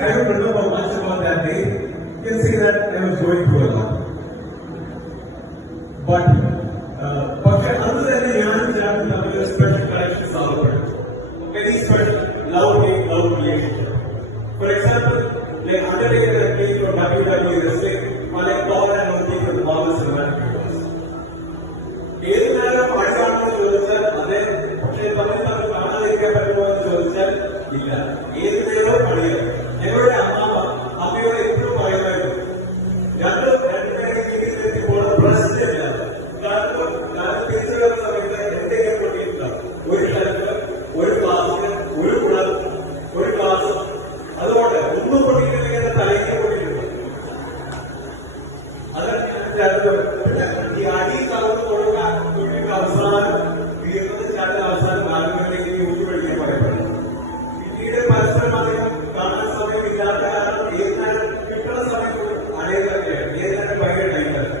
I don't remember much about that day. You can see that I was going through a lot. But പക്ഷെ അന്ന് തന്നെ ഞാനും ചേട്ടനും തമ്മിൽ സ്പെഷ്യൽ കണക്ഷൻസ് ആവപ്പെടും. Very special love relationship. For example, like Undertaker had played for WWE wrestling, or like Thor and Loki for the Marvel Cinematic Universe. ഏത് നേരം അഴകാണെന്ന് ചോദിച്ചാൽ അതെ, പക്ഷേ തമ്മിൽ കാണാതിരിക്കാൻ പറ്റുമോ എന്ന് ചോദിച്ചാൽ ഇല്ല. ഏത് നേരവും കളിയാണ്. ഞങ്ങളുടെ അമ്മയോട് എപ്പോഴും പറയുമായിരുന്നു, രണ്ടുപേരെ ചികിത്സിച്ചപ്പോൾ പ്രശ്നമില്ല. കാരണം തിരിച്ചു വരുന്ന സമയത്ത് എന്തെങ്കിലും പൊട്ടിയിട്ടില്ല. ഒരു സ്ഥലത്ത് ഒരു ക്ലാസ്സിന് ഒരു ഗുണം ഒരു ക്ലാസ്, അതുകൊണ്ട് ഒന്നും പൊട്ടിയിട്ടില്ലെങ്കിൽ തലയ്ക്ക് പൊട്ടിയിട്ടുണ്ട്. അത് ഈ അടി തളർന്ന് കൊടുക്കാൻ അവസാനം വീഴുന്നത് ചാട്ട അവസാനം ആരോഗ്യത്തിലേക്ക് യൂസ് പഠിക്കാൻ പറയപ്പെടുന്നു. പിന്നീട് പരസ്പരം അധികം കാണാൻ സമയമില്ലാത്ത കാരണം ഏത് നേരം കിട്ടുന്ന സമയത്ത് അടയുകയാണ്. ഏത് നേരം ഭയങ്കര ടൈറ്റാണ്.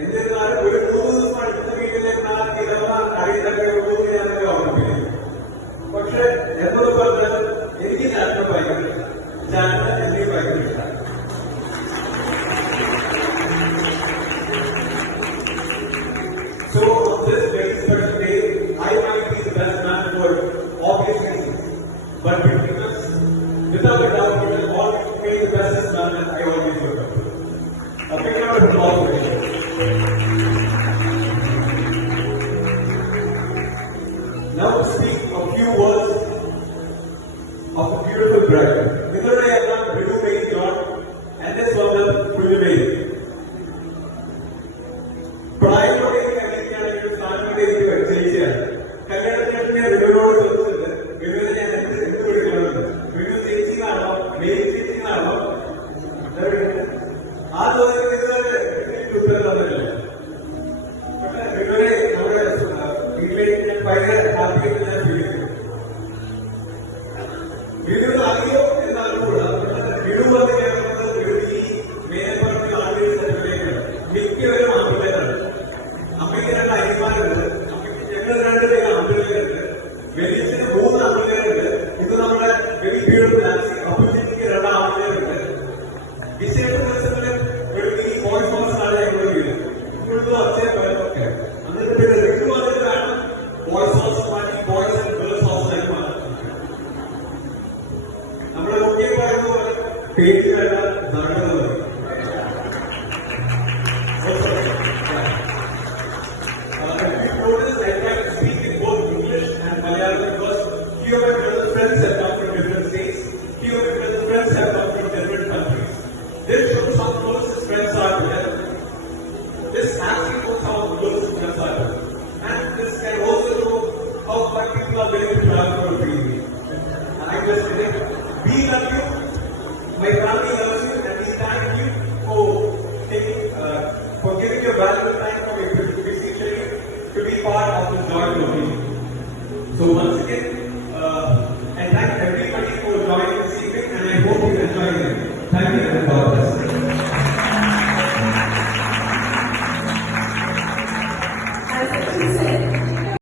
എന്നിരുന്നാലും ഒരു 3 ദിവസം അടുത്ത വീട്ടിലേക്ക് അടിയൊക്കെ ഉള്ളൂ ഞാനൊക്കെ ഓർമ്മിപ്പിക്കുന്നു. പക്ഷെ എന്നത് പറഞ്ഞാൽ എനിക്ക് ചാട്ടം ഭയങ്കര ചാട്ടം എനിക്ക് ഭയങ്കര ഇഷ്ടമാണ്. So on this very special day, I might be the best man in the world, obviously, but between us, without a doubt, we will all be the bestest man that I always look up to. A big round of applause for him. Now to speak a few words of a beautiful bride. Vidurayana Viduvei John and this was a Viduvei. പ്രായത്തോടെ കഴിക്കാനായിട്ട് സ്ഥാനത്തോടെ ചെയ്യിച്ചാണ്. കല്യാണത്തിന് വിടുവിനോട് ചോദിച്ചത് വിടുവിനെ ഞാൻ എന്ത് വിളിക്കണമെന്ന്. വിടു ചേച്ചിന്നാണോ Mary ചേച്ചിന്നാണോ? ആ ചോദ്യത്തിന് ഇതുവരെ ഉത്തരം തന്നിട്ടില്ല. പക്ഷെ വിടുവിനെ നമ്മുടെ വീട്ടിലേക്ക് ഞാൻ ഭയങ്കര ഹാപ്പിയായിട്ട് ഞാൻ വിളിക്കുന്നു. വിടുവിന് അറിയോ എന്ന് അറിഞ്ഞുകൂടാ. വിടു വന്ന് കേൾക്കുന്നത് വിടു ഈ മേൽപ്പറമ്പിൽ ആളുകൾ സെറ്റിലേക്കാണ്. മിക്കവരും ആമ്പിള്ളേരാണ്. അമ്മയ്ക്ക് 2 അനിയന്മാരുണ്ട്. ഞങ്ങൾ 2 പേര് ആമ്പിള്ളേരുണ്ട്. വെലിച്ചിന് 3 ആമ്പിള്ളേരുണ്ട്. ഇത് നമ്മുടെ വെരി ബ്യൂട്ടിഫുൾ ആൻസി. അപ്പുച്ചിക്ക് 2 ആമ്പിള്ളേരുണ്ട്. വിശേഷ ദിവസങ്ങളിൽ ഒരു ഈ ബോയ്സ് ആണ് ഞങ്ങളുടെ വീട്. ഇപ്പോഴത്തെ അച്ഛൻ പേരൊക്കെ എന്നിട്ട് പിന്നെ റിട്ടു വന്നിട്ടാണ് ബോയ്സ് ഹൗസ് മാറ്റി ബോയ്സ് ആൻഡ് ഗേൾസ് ഹൗസ് ആയി മാറ്റി. നമ്മുടെ കുട്ടിയെ പറയുന്ന പോലെ പേര് വേണ്ട നടക്കുന്നത് മതി. Few of my brother's friends have come from different states. Few of my brother's friends have come from different countries. This shows how close his friends are together. This actually shows how close his friends are together. And this can also show how much people are willing to travel for a free meal. And I just say, we love you, my family loves you, and we thank you for giving your valuable time from your busy schedule to be part of this joyful occasion. So once